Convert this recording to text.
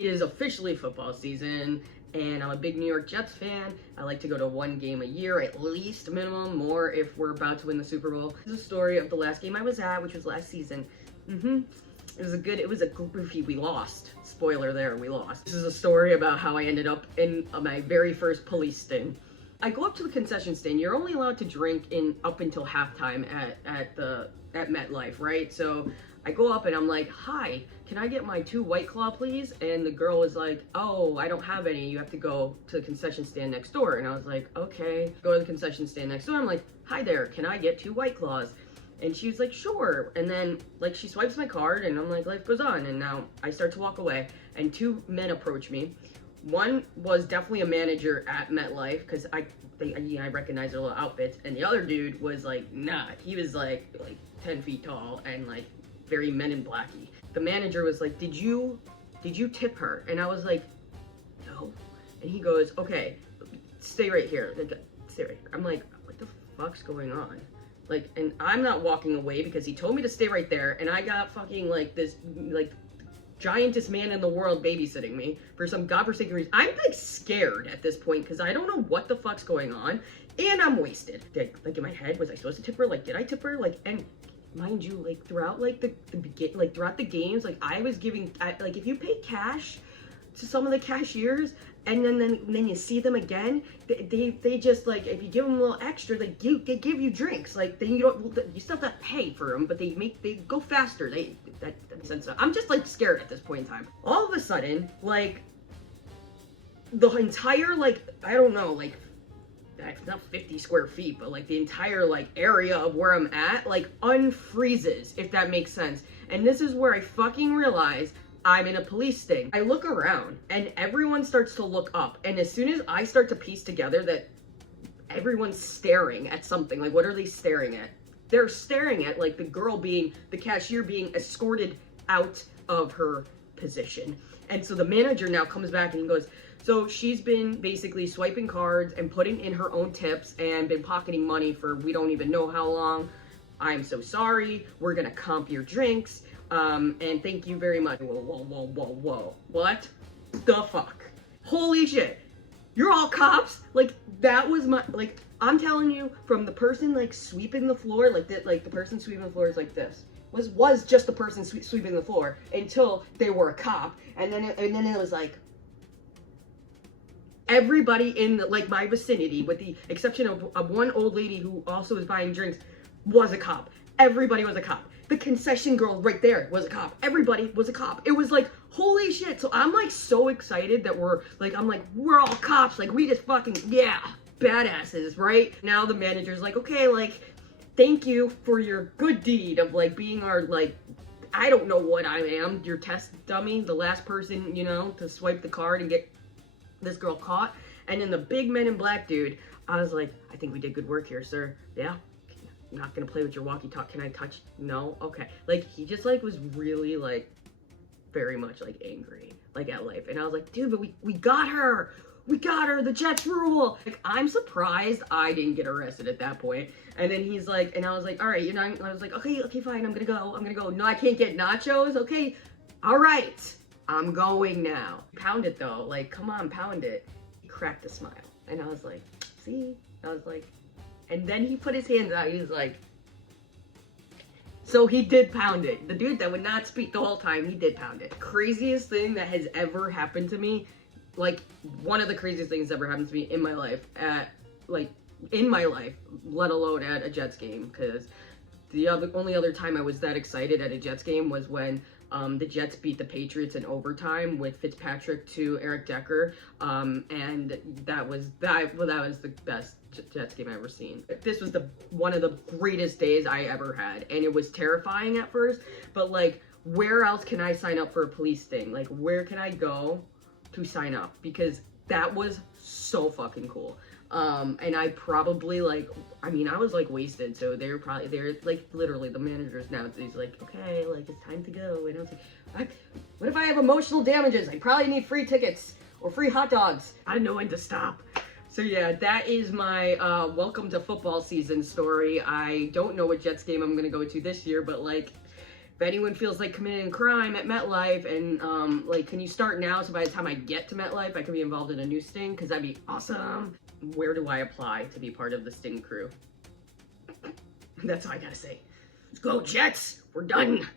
It is officially football season, and I'm a big New York Jets fan. I like to go to one game a year, at least minimum, more if we're about to win the Super Bowl. This is a story of the last game I was at, which was last season. It was a goofy, we lost. Spoiler there, we lost. This is a story about how I ended up in my very first police sting. I go up to the concession stand. You're only allowed to drink in up until halftime at MetLife, right? So I go up and I'm like, hi, can I get my 2 White Claw, please? And the girl was like, oh, I don't have any. You have to go to the concession stand next door. And I was like, okay. Go to the concession stand next door. I'm like, hi there, can I get 2 White Claws? And she was like, sure. And then, like, she swipes my card, and I'm like, life goes on. And now I start to walk away, and 2 men approach me. One was definitely a manager at MetLife, because I recognize their little outfits. And the other dude was like, nah, he was like 10 feet tall and like very Men in Blacky. The manager was like, did you tip her? And I was like, no. And he goes, okay, stay right here. Like, stay right here. I'm like, what the fuck's going on? Like, and I'm not walking away because he told me to stay right there, and I got fucking like this like giantest man in the world babysitting me for some godforsaken reason. I'm like scared at this point because I don't know what the fuck's going on, and I'm wasted. Like in my head, was I supposed to tip her? Like, did I tip her? Like, and mind you, like throughout like throughout the games, like I was giving like if you pay cash to some of the cashiers and then you see them again, they just like, if you give them a little extra, they give you drinks. Like, then you still have to pay for them, but they go faster. That makes sense. I'm just like scared at this point in time. All of a sudden, like the entire like, I don't know, like not 50 square feet, but like the entire like area of where I'm at like unfreezes, if that makes sense. And this is where I fucking realize I'm in a police sting. I look around and everyone starts to look up, and as soon as I start to piece together that everyone's staring at something, like what are they staring at? They're staring at like the cashier being escorted out of her position. And so the manager now comes back and he goes, so she's been basically swiping cards and putting in her own tips and been pocketing money for we don't even know how long. I'm so sorry. We're gonna comp your drinks. And thank you very much. Whoa. What the fuck? Holy shit. You're all cops? Like, that was my, like, I'm telling you, from the person, like, sweeping the floor, like, the person sweeping the floor is like this. Was just the person sweeping the floor until they were a cop. And then it was like, everybody in, like, my vicinity, with the exception of one old lady who also was buying drinks, was a cop. Everybody was a cop. The concession girl right there was a cop. Everybody was a cop. It was like, holy shit. So I'm like so excited that we're all cops. Like, we just fucking, yeah, badasses, right? Now the manager's like, okay, like, thank you for your good deed of like being our, like, I don't know what I am, your test dummy, the last person, you know, to swipe the card and get this girl caught. And then the big Men in Black dude, I was like, I think we did good work here, sir. Yeah. I'm not gonna play with your walkie-talkie. Can I touch? No? Okay. Like, he just like was really like very much like angry like at life. And I was like, dude, but we got her. We got her. The Jets rule. Like, I'm surprised I didn't get arrested at that point. And then he's like, and I was like, all right, I was like, okay, fine. I'm gonna go. No, I can't get nachos. Okay. All right. I'm going now. Pound it though. Like, come on, pound it. He cracked a smile. And I was like, see? I was like, and then he put his hands out. He was like, so he did pound it. The dude that would not speak the whole time, he did pound it. Craziest thing that has ever happened to me, like one of the craziest things that ever happened to me in my life, let alone at a Jets game, because the only other time I was that excited at a Jets game was when the Jets beat the Patriots in overtime with Fitzpatrick to Eric Decker, and that was the best Jets game I've ever seen. This was one of the greatest days I ever had, and it was terrifying at first, but like, where else can I sign up for a police sting? Like, where can I go to sign up? Because that was so fucking cool. And I probably like, I mean, I was like wasted, so they're like literally the managers now, he's like, okay, like it's time to go. And I was like, what if I have emotional damages? I probably need free tickets or free hot dogs. I know when to stop. So yeah, that is my welcome to football season story. I don't know what Jets game I'm gonna go to this year, but like, If anyone feels like committing a crime at MetLife and like, can you start now so by the time I get to MetLife, I could be involved in a new sting? Because that'd be awesome. Where do I apply to be part of the sting crew? That's all I gotta say. Let's go, Jets! We're done!